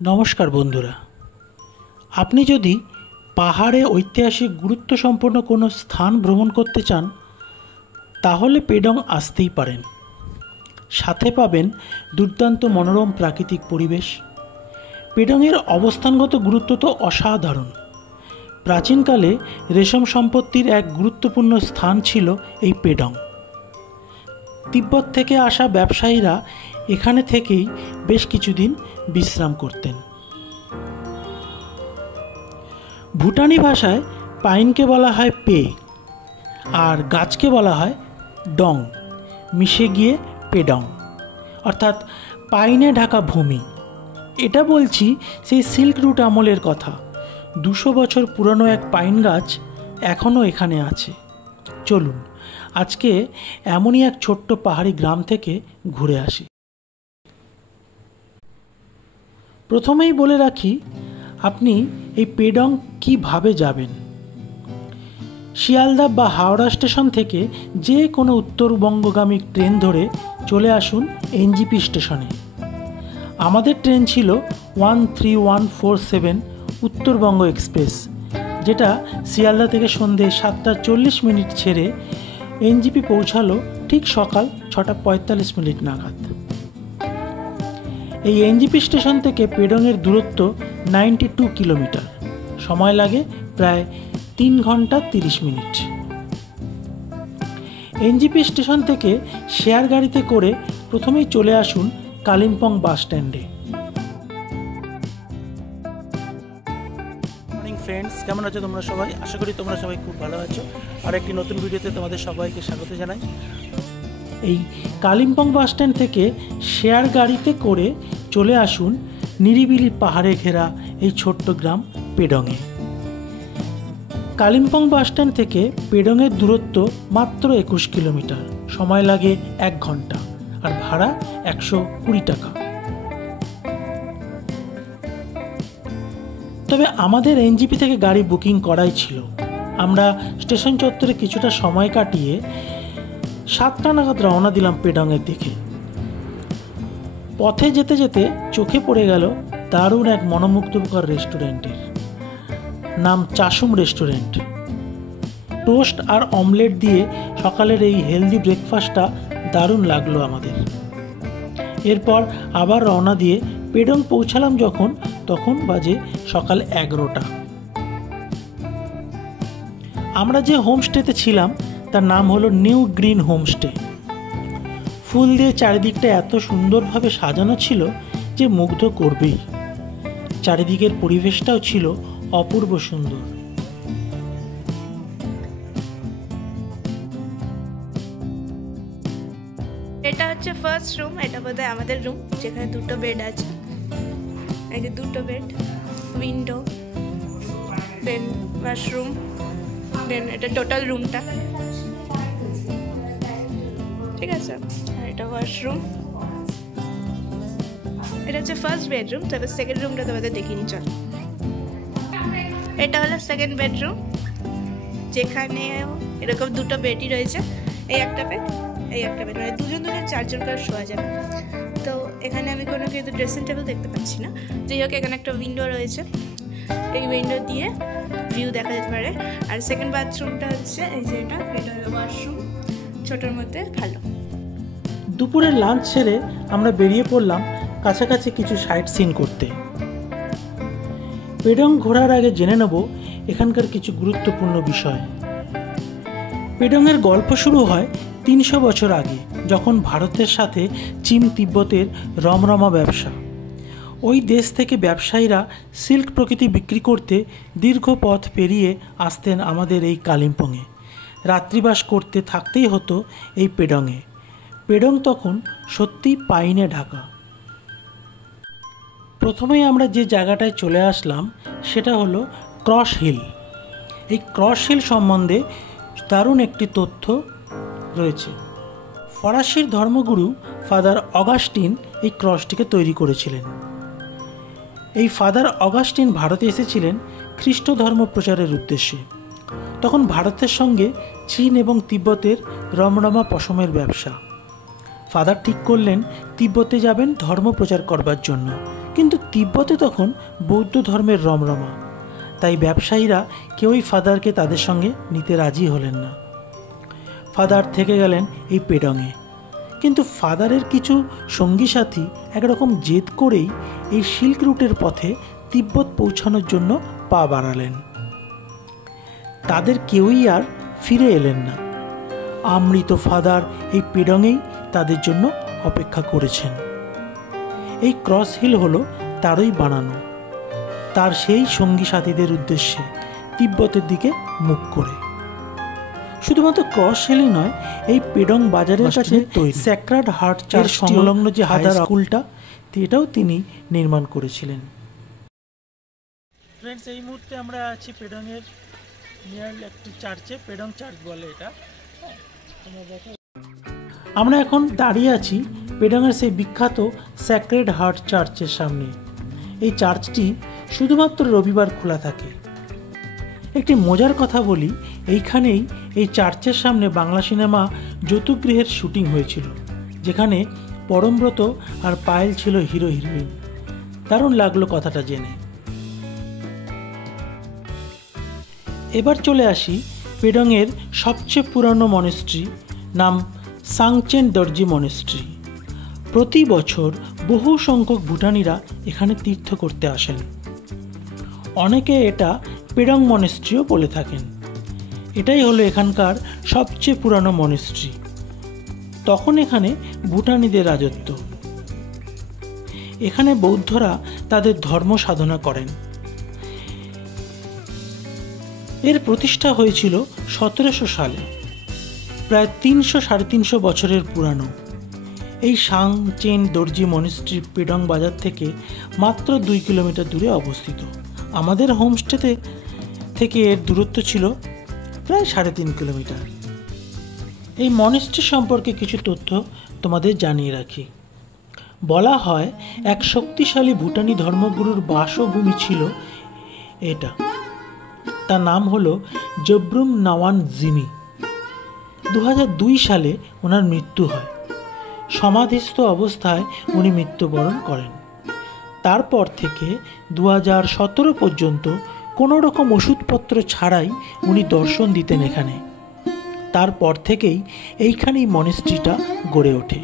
নমস্কার বন্ধুরা, আপনি যদি পাহাড়ে ঐতিহাসিক গুরুত্ব সম্পন্ন কোনো স্থান ভ্রমণ করতে চান তাহলে পেডং আসতেই পারেন। সাথে পাবেন দুর্দান্ত মনোরম প্রাকৃতিক পরিবেশ। পেডংয়ের অবস্থানগত গুরুত্ব তো অসাধারণ। প্রাচীনকালে রেশম সম্পত্তির এক গুরুত্বপূর্ণ স্থান ছিল এই পেডং। তিব্বত থেকে আসা ব্যবসায়ীরা এখানে থেকেই বেশ কিছুদিন বিশ্রাম করতেন। ভুটানি ভাষায় পাইনকে বলা হয় পে আর গাছকে বলা হয় ডং, মিশে গিয়ে পেডং, অর্থাৎ পাইনে ঢাকা ভূমি। এটা বলছি সেই সিল্ক রুট আমলের কথা। 200 বছর পুরনো এক পাইন গাছ এখনও এখানে আছে। চলুন আজকে এমনই এক ছোট্ট পাহাড়ি গ্রাম থেকে ঘুরে আসি। প্রথমেই বলে রাখি, আপনি এই পেডং কিভাবে যাবেন। শিয়ালদা বা হাওড়া স্টেশন থেকে যে কোনো উত্তরবঙ্গগামী ট্রেন ধরে চলে আসুন এনজিপি স্টেশনে। আমাদের ট্রেন ছিল 13147 উত্তরবঙ্গ এক্সপ্রেস, যেটা শিয়ালদা থেকে সন্ধে 7:40 ছেড়ে এনজিপি পৌঁছালো ঠিক সকাল 6:45 নাগাদ। এই এনজিপি স্টেশন থেকে পেডংয়ের দূরত্ব 92 কিলোমিটার। সময় লাগে প্রায় 3 ঘন্টা 30 মিনিট। এনজিপি স্টেশন থেকে শেয়ার গাড়িতে করে প্রথমেই চলে আসুন কালিম্পং বাস স্ট্যান্ডে। মর্নিং ফ্রেন্ডস, কেমন আছো তোমরা সবাই? আশা করি তোমরা সবাই খুব ভালো আছো। আর একটি নতুন ভিডিওতে তোমাদের সবাইকে স্বাগত জানাই। এই কালিম্পং বাস স্ট্যান্ড থেকে শেয়ার গাড়িতে করে চলে আসুন নিরিবিলি পাহাড়ে ঘেরা এই ছোট্ট গ্রাম পেডংয়ে। কালিম্পং বাস স্ট্যান্ড থেকে পেডংয়ের দূরত্ব মাত্র 21 কিলোমিটার। সময় লাগে 1 ঘন্টা আর ভাড়া 120 টাকা। তবে আমাদের এনজিপি থেকে গাড়ি বুকিং করাই ছিল। আমরা স্টেশন চত্বরে কিছুটা সময় কাটিয়ে 7টা নাগাদ রওনা দিলাম পেডংয়ের দিকে। পথে যেতে যেতে চোখে পড়ে গেল দারুণ এক মনোমুগ্ধকর রেস্টুরেন্টের নাম চাশুম রেস্টুরেন্ট। টোস্ট আর অমলেট দিয়ে সকালের এই হেলদি ব্রেকফাস্টটা দারুণ লাগলো আমাদের। এরপর আবার রওনা দিয়ে পেডং পৌঁছালাম যখন, তখন বাজে সকাল 11টা। আমরা যে হোমস্টেতে ছিলাম তার নাম হলো নিউ গ্রিন হোমস্টে। ফুল দিয়ে চারিদিকটা এত সুন্দরভাবে সাজানো ছিল যে মুগ্ধ করবেই। চারিদিকের পরিবেশটাও ছিল অপূর্ব সুন্দর। এটা হচ্ছে ফার্স্ট রুম। এটা বোধহয় আমাদের রুম, যেখানে 2টো বেড আছে। এই যে 2টো বেড, উইন্ডো, দেন ওয়াশরুম, দেন এটা টোটাল রুমটা, ঠিক আছে। আর এটা ওয়াশরুম। এটা হচ্ছে ফার্স্ট বেডরুম। তবে সেকেন্ড রুমটা তোমাদের দেখিনি, চল। এটা হলো সেকেন্ড বেডরুম, যেখানে এরকম 2টো বেডই রয়েছে। এই একটা বেড, এই একটা বেড, মানে দুজন 4জন করে শোয়া যাবে। তো এখানে আমি কোনো কিন্তু ড্রেসিং টেবিল দেখতে পাচ্ছি না। যাই হোক, এখানে একটা উইন্ডো রয়েছে। এই উইন্ডো দিয়ে ভিউ দেখা যেতে পারে। আর সেকেন্ড বাথরুমটা হচ্ছে এই যে এটা হলো ওয়াশরুম, ছোটোর মধ্যে ভালো। দুপুরের লাঞ্চ সেরে আমরা বেরিয়ে পড়লাম কাছাকাছি কিছু সাইট সিন করতে। পেডং ঘোরার আগে জেনে নেব এখানকার কিছু গুরুত্বপূর্ণ বিষয়। পেডংয়ের গল্প শুরু হয় 300 বছর আগে, যখন ভারতের সাথে চীন তিব্বতের রমরমা ব্যবসা। ওই দেশ থেকে ব্যবসায়ীরা সিল্ক প্রকৃতি বিক্রি করতে দীর্ঘ পথ পেরিয়ে আসতেন আমাদের এই কালিম্পংয়ে। রাত্রিবাস করতে থাকতেই হতো এই পেডংয়ে। পেডং তখন সত্যি পাইনে ঢাকা। প্রথমেই আমরা যে জায়গাটায় চলে আসলাম সেটা হলো ক্রস হিল। এই ক্রস হিল সম্বন্ধে দারুণ একটি তথ্য রয়েছে। ফরাসির ধর্মগুরু ফাদার অগাস্টিন এই ক্রসটিকে তৈরি করেছিলেন। এই ফাদার অগাস্টিন ভারতে এসেছিলেন খ্রিস্ট ধর্ম প্রচারের উদ্দেশ্যে। তখন ভারতের সঙ্গে চীন এবং তিব্বতের রমরমা পশমের ব্যবসা। ফাদার ঠিক করলেন তিব্বতে যাবেন ধর্ম প্রচার করবার জন্য, কিন্তু তিব্বতে তখন বৌদ্ধ ধর্মের রমরমা, তাই ব্যবসায়ীরা কেউই ফাদারকে তাদের সঙ্গে নিতে রাজি হলেন না। ফাদার থেকে গেলেন এই পেডংয়ে। কিন্তু ফাদারের কিছু সঙ্গী সাথী একরকম জেদ করেই এই সিল্ক রুটের পথে তিব্বত পৌঁছানোর জন্য পা বাড়ালেন। তাদের কেউই আর ফিরে এলেন না। আমৃত ফাদার এই পেডংয়েই তাদের জন্য অপেক্ষা করেছেন। এই ক্রস হিল হলো তারই বানানো, তার সেই সঙ্গী সাথীদের উদ্দেশ্যে তিব্বতের দিকে মুখ করে। শুধুমাত্র ক্রস হিলই নয়, এই পেডং বাজারের কাছে স্যাক্রাড হার্ট চার্চ সংলগ্ন যে হাদার স্কুলটা, এটাও তিনি নির্মাণ করেছিলেন। ফ্রেন্ডস, এই মুহূর্তে আমরা আছি পেডংয়ের নিয়ার একটি চার্চে, পেডং চার্চ বলে এটা। আমরা এখন দাঁড়িয়ে আছি পেডংয়ের সেই বিখ্যাত স্যাক্রেড হার্ট চার্চের সামনে। এই চার্চটি শুধুমাত্র রবিবার খোলা থাকে। একটি মজার কথা বলি, এইখানেই এই চার্চের সামনে বাংলা সিনেমা যৌতুকগৃহের শুটিং হয়েছিল, যেখানে পরমব্রত আর পায়েল ছিল হিরো হিরোইন। দারুণ লাগলো কথাটা জেনে। এবার চলে আসি পেডংয়ের সবচেয়ে পুরানো মনেস্ট্রি, নাম সাংচেন দর্জি মনেস্ট্রি। প্রতি বছর বহু সংখ্যক ভুটানিরা এখানে তীর্থ করতে আসেন। অনেকে এটা পেডং মনেস্ট্রিও বলে থাকেন। এটাই হলো এখানকার সবচেয়ে পুরানো মনেস্ট্রি। তখন এখানে ভুটানিদের রাজত্ব। এখানে বৌদ্ধরা তাদের ধর্ম সাধনা করেন। এর প্রতিষ্ঠা হয়েছিল 1700 সালে, প্রায় 300-350 বছরের পুরানো। এই সাংচেন দর্জি মনেস্ট্রি পেডং বাজার থেকে মাত্র 2 কিলোমিটার দূরে অবস্থিত। আমাদের হোমস্টে থেকে এর দূরত্ব ছিল প্রায় 3.5 কিলোমিটার। এই মনেস্ট্রি সম্পর্কে কিছু তথ্য তোমাদের জানিয়ে রাখি। বলা হয় এক শক্তিশালী ভুটানি ধর্মগুরুর বাসভূমি ছিল এটা। তার নাম হলো জব্রুম নাওয়ান জিমি। 2002 সালে ওনার মৃত্যু হয়। সমাধিস্থ অবস্থায় উনি মৃত্যুবরণ করেন। তারপর থেকে 2017 পর্যন্ত কোনো রকম ওষুধপত্র ছাড়াই উনি দর্শন দিতেন এখানে। তারপর থেকেই এইখানেই মনেস্ট্রিটা গড়ে ওঠে।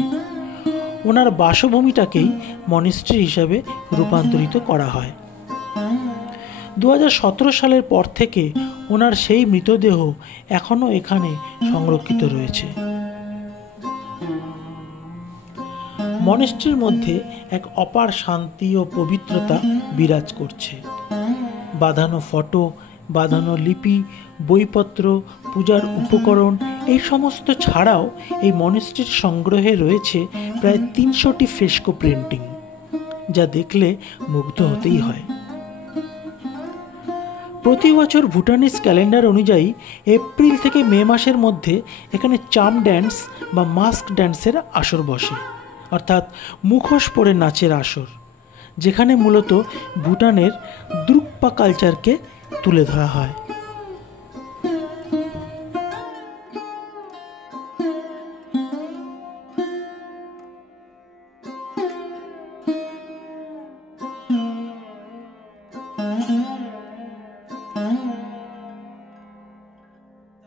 ওনার বাসভূমিটাকেই মনেস্ট্রি হিসাবে রূপান্তরিত করা হয়। 2017 সালের পর থেকে ওনার সেই মৃতদেহ এখনও এখানে সংরক্ষিত রয়েছে। মনেস্ট্রির মধ্যে এক অপার শান্তি ও পবিত্রতা বিরাজ করছে। বাঁধানো ফটো, বাঁধানো লিপি, বইপত্র, পূজার উপকরণ, এই সমস্ত ছাড়াও এই মনেস্ট্রির সংগ্রহে রয়েছে প্রায় 300টি ফ্রেস্কো প্রিন্টিং, যা দেখলে মুগ্ধ হতেই হয়। প্রতি বছর ভুটানিজ ক্যালেন্ডার অনুযায়ী এপ্রিল থেকে মে মাসের মধ্যে এখানে চাম ড্যান্স বা মাস্ক ড্যান্সের আসর বসে, অর্থাৎ মুখোশ পরে নাচের আসর, যেখানে মূলত ভুটানের দ্রুকপা কালচারকে তুলে ধরা হয়।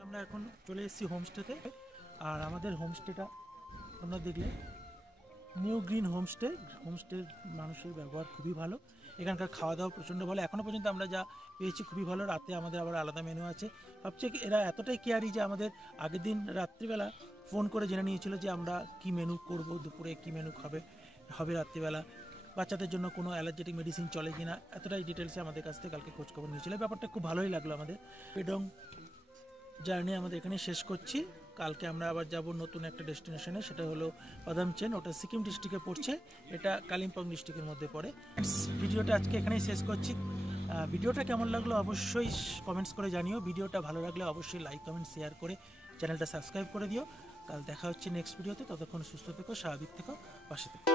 আমরা এখন চলে এসেছি হোমস্টেতে। আর আমাদের হোমস্টেটা তোমরা দেখলে নিউ গ্রিন হোমস্টে। হোমস্টের মানুষের ব্যবহার খুবই ভালো। এখানকার খাওয়া দাওয়া প্রচণ্ড ভালো। এখনও পর্যন্ত আমরা যা পেয়েছি খুবই ভালো। রাতে আমাদের আবার আলাদা মেনু আছে। সবচেয়ে এরা এতটাই কেয়ারি যে আমাদের আগের দিন রাত্রিবেলা ফোন করে জেনে নিয়েছিল যে আমরা কি মেনু করব, দুপুরে কি মেনু হবে রাত্রিবেলা, বাচ্চাদের জন্য কোনো অ্যালার্জেটিক মেডিসিন চলে কিনা, এতটাই ডিটেলসে আমাদের কাছ থেকে কালকে খোঁজখবর নিয়েছিল। ব্যাপারটা খুব ভালোই লাগলো আমাদের। পেডং জার্নি আমাদের এখানে শেষ করছি। কালকে আমরা আবার যাব নতুন একটা ডেস্টিনেশনে, সেটা হলো পাদামচেন। ওটা সিকিম ডিস্ট্রিক্টে পড়ছে, এটা কালিম্পং ডিস্ট্রিক্টের মধ্যে পড়ে। ভিডিওটা আজকে এখানেই শেষ করছি। ভিডিওটা কেমন লাগলো অবশ্যই কমেন্টস করে জানিও। ভিডিওটা ভালো লাগলে অবশ্যই লাইক, কমেন্ট, শেয়ার করে চ্যানেলটা সাবস্ক্রাইব করে দিও। কাল দেখা হচ্ছে নেক্সট ভিডিওতে। ততক্ষণ সুস্থ থেকো, স্বাভাবিক থেকো, পাশে থেকো।